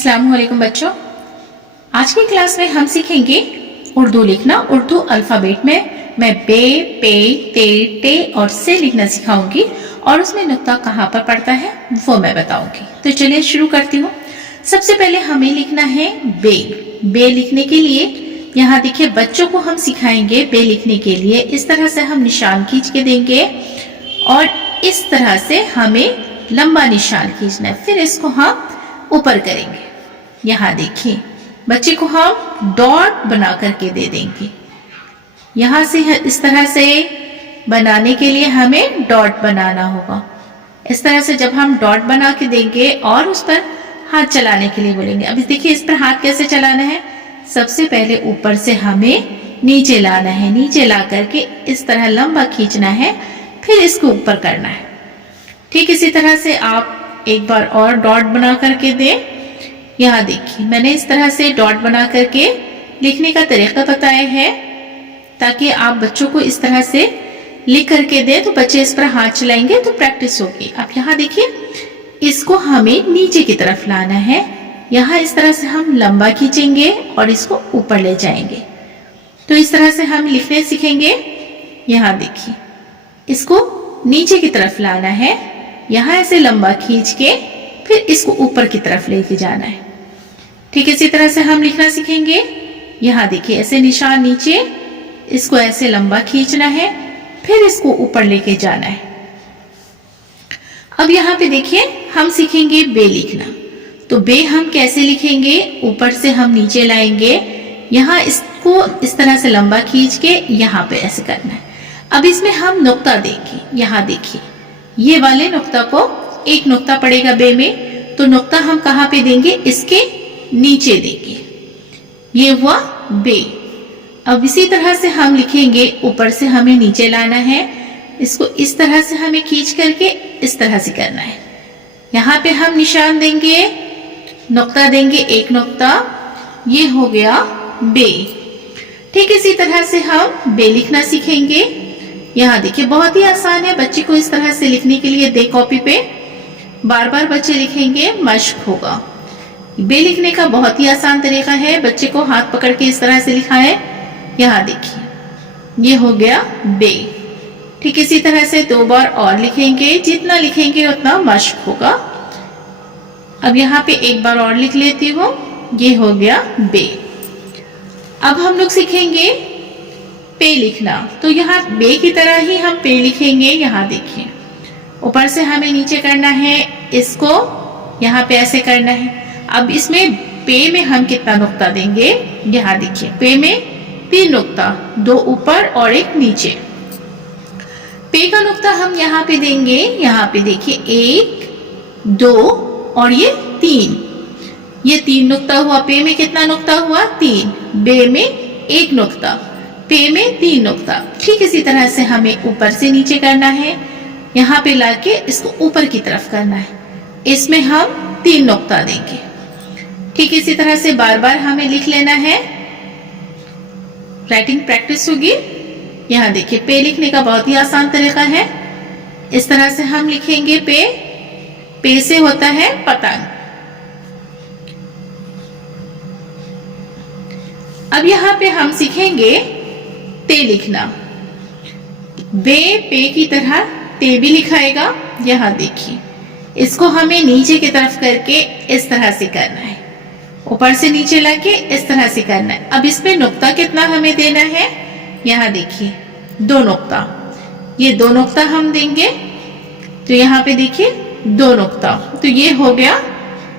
अस्सलाम वालेकुम बच्चों, आज की क्लास में हम सीखेंगे उर्दू लिखना। उर्दू अल्फ़ाबेट में मैं बे, पे, ते, टे और से लिखना सिखाऊंगी और उसमें नुक्ता कहाँ पर पड़ता है वो मैं बताऊंगी। तो चलिए शुरू करती हूँ। सबसे पहले हमें लिखना है बे। बे लिखने के लिए यहाँ देखिए बच्चों को हम सिखाएंगे बे लिखने के लिए। इस तरह से हम निशान खींच के देंगे और इस तरह से हमें लंबा निशान खींचना है, फिर इसको हम ऊपर करेंगे। यहाँ देखिए बच्चे को हम डॉट बना करके दे देंगे। यहाँ से इस तरह से बनाने के लिए हमें डॉट बनाना होगा। इस तरह से जब हम डॉट बना के देंगे और उस पर हाथ चलाने के लिए बोलेंगे। अभी देखिए इस पर हाथ कैसे चलाना है। सबसे पहले ऊपर से हमें नीचे लाना है, नीचे ला करके इस तरह लंबा खींचना है, फिर इसको ऊपर करना है। ठीक इसी तरह से आप एक बार और डॉट बना करके दें। यहाँ देखिए मैंने इस तरह से डॉट बना करके लिखने का तरीका बताया है ताकि आप बच्चों को इस तरह से लिख करके दें तो बच्चे इस पर हाथ चलाएंगे तो प्रैक्टिस होगी। अब यहाँ देखिए इसको हमें नीचे की तरफ लाना है। यहाँ इस तरह से हम लंबा खींचेंगे और इसको ऊपर ले जाएंगे। तो इस तरह से हम लिखने सीखेंगे। यहाँ देखिए इसको नीचे की तरफ लाना है, यहाँ ऐसे लंबा खींच के फिर इसको ऊपर की तरफ लेके जाना है। ठीक इसी तरह से हम लिखना सीखेंगे। यहाँ देखिए ऐसे निशान नीचे, इसको ऐसे लंबा खींचना है, फिर इसको ऊपर लेके जाना है। अब यहाँ पे देखिए हम सीखेंगे बे लिखना। तो बे हम कैसे लिखेंगे, ऊपर से हम नीचे लाएंगे, यहाँ इसको इस तरह से लंबा खींच के यहाँ पे ऐसे करना है। अब इसमें हम नुक्ता देंगे। यहाँ देखिए ये वाले नुक्ता को एक नुक्ता पड़ेगा बे में, तो नुक्ता हम कहाँ पे देंगे, इसके नीचे देंगे। ये हुआ बे। अब इसी तरह से हम लिखेंगे, ऊपर से हमें नीचे लाना है, इसको इस तरह से हमें खींच करके इस तरह से करना है। यहाँ पे हम निशान देंगे, नुक्ता देंगे, एक नुक्ता, ये हो गया बे। ठीक इसी तरह से हम बे लिखना सीखेंगे। यहाँ देखिए बहुत ही आसान है, बच्चे को इस तरह से लिखने के लिए दे कॉपी पे, बार बार बच्चे लिखेंगे, मश्क होगा। बे लिखने का बहुत ही आसान तरीका है, बच्चे को हाथ पकड़ के इस तरह से लिखा है। यहाँ देखिए ये हो गया बे। ठीक इसी तरह से दो बार और लिखेंगे, जितना लिखेंगे उतना मश्क होगा। अब यहाँ पे एक बार और लिख लेती हूँ, ये हो गया बे। अब हम लोग सीखेंगे पे लिखना। तो यहाँ बे की तरह ही हम पे लिखेंगे। यहाँ देखिए ऊपर से हमें नीचे करना है, इसको यहाँ पे ऐसे करना है। अब इसमें पे में हम कितना नुक्ता देंगे, यहाँ देखिए पे में 3 नुक्ता, 2 ऊपर और एक नीचे। पे का नुक्ता हम यहाँ पे देंगे। यहाँ पे देखिए 1, 2 और ये 3। ये 3 नुक्ता हुआ। पे में कितना नुक्ता हुआ, 3। बे में 1 नुक्ता, पे में 3 नुक्ता। ठीक इसी तरह से हमें ऊपर से नीचे करना है, यहाँ पे लाके इसको ऊपर की तरफ करना है। इसमें हम 3 नुक्ता देंगे। ठीक इसी तरह से बार बार हमें लिख लेना है, राइटिंग प्रैक्टिस होगी। यहाँ देखिए पे लिखने का बहुत ही आसान तरीका है। इस तरह से हम लिखेंगे पे। पे से होता है पतंग। अब यहाँ पे हम सीखेंगे ते लिखना। बे पे की तरह ते भी लिखाएगा। यहाँ देखिए इसको हमें नीचे की तरफ करके इस तरह से करना है, ऊपर से नीचे लाके इस तरह से करना है। अब इसमें नुक्ता कितना हमें देना है, यहाँ देखिए 2 नुक्ता, ये 2 नुक्ता हम देंगे। तो यहाँ पे देखिए 2 नुक्ता, तो ये हो गया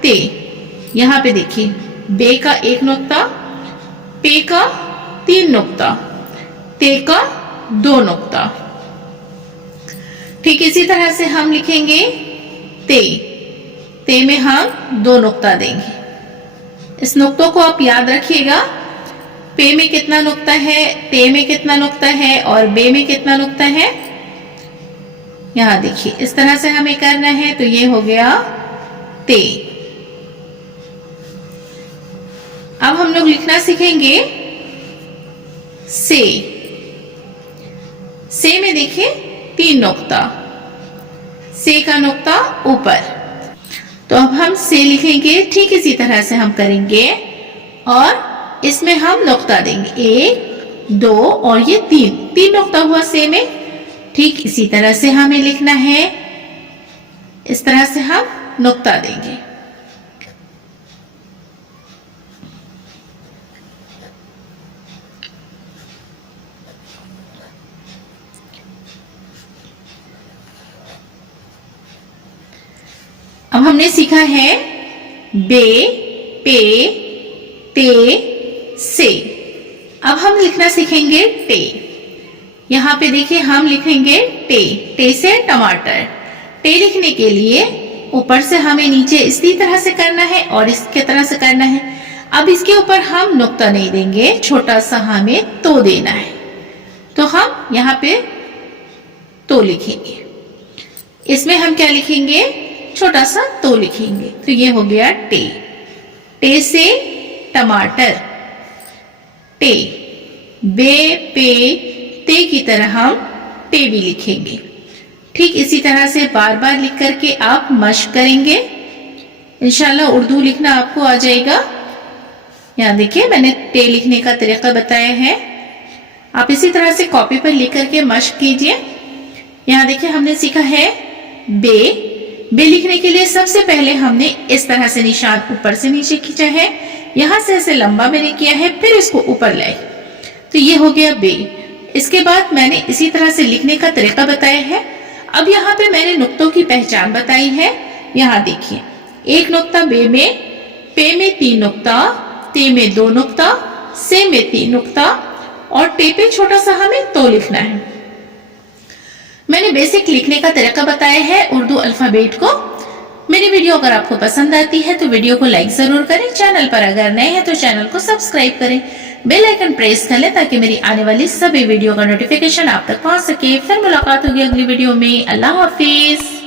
ते। यहाँ पे देखिए बे का 1 नुक्ता, पे का 3 नुक्ता, ते का 2 नुक्ता। ठीक इसी तरह से हम लिखेंगे ते। ते में हम 2 नुक्ता देंगे। इस नुक्तों को आप याद रखिएगा, पे में कितना नुक्ता है, ते में कितना नुक्ता है और बे में कितना नुक्ता है। यहाँ देखिए इस तरह से हमें करना है। तो ये हो गया ते। अब हम लोग लिखना सीखेंगे से। से में देखिए 3 नुक्ता, से का नुक्ता ऊपर। तो अब हम से लिखेंगे, ठीक इसी तरह से हम करेंगे और इसमें हम नुक्ता देंगे, 1 2 और ये 3 नुक्ता हुआ से में। ठीक इसी तरह से हमें लिखना है, इस तरह से हम नुक्ता देंगे। अब हमने सीखा है बे, पे, ते, से। अब हम लिखना सीखेंगे टे। यहाँ पे देखिए हम लिखेंगे टे से टमाटर। टे लिखने के लिए ऊपर से हमें नीचे इसी तरह से करना है और इसके तरह से करना है। अब इसके ऊपर हम नुक्ता नहीं देंगे, छोटा सा हमें तो देना है, तो हम यहाँ पे तो लिखेंगे। इसमें हम क्या लिखेंगे, छोटा सा तो लिखेंगे। तो ये हो गया टे से टमाटर, टे। बे, पे, ते की तरह हम टे भी लिखेंगे। ठीक इसी तरह से बार बार लिख करके आप मश्क करेंगे, इंशाल्लाह उर्दू लिखना आपको आ जाएगा। यहाँ देखिए मैंने टे लिखने का तरीका बताया है, आप इसी तरह से कॉपी पर लिख करके मश्क कीजिए। यहाँ देखिए हमने सीखा है बे। बे लिखने के लिए सबसे पहले हमने इस तरह से निशान ऊपर से नीचे खींचा है, यहां से ऐसे लंबा मैंने किया है, फिर इसको ऊपर लाए, तो ये हो गया बे। इसके बाद मैंने इसी तरह से लिखने का तरीका बताया है। अब यहाँ पे मैंने नुक्तों की पहचान बताई है। यहाँ देखिए, 1 नुक्ता बे में, पे में 3 नुक्ता, ते में 2 नुक्ता, से में 3 नुक्ता और टे पे छोटा सा हमें तो लिखना है। मैंने बेसिक लिखने का तरीका बताया है उर्दू अल्फाबेट को। मेरी वीडियो अगर आपको पसंद आती है तो वीडियो को लाइक जरूर करें। चैनल पर अगर नए हैं तो चैनल को सब्सक्राइब करें, बेल आइकन प्रेस कर लें ताकि मेरी आने वाली सभी वीडियो का नोटिफिकेशन आप तक पहुंच सके। फिर मुलाकात होगी अगली वीडियो में। अल्लाह हाफिज।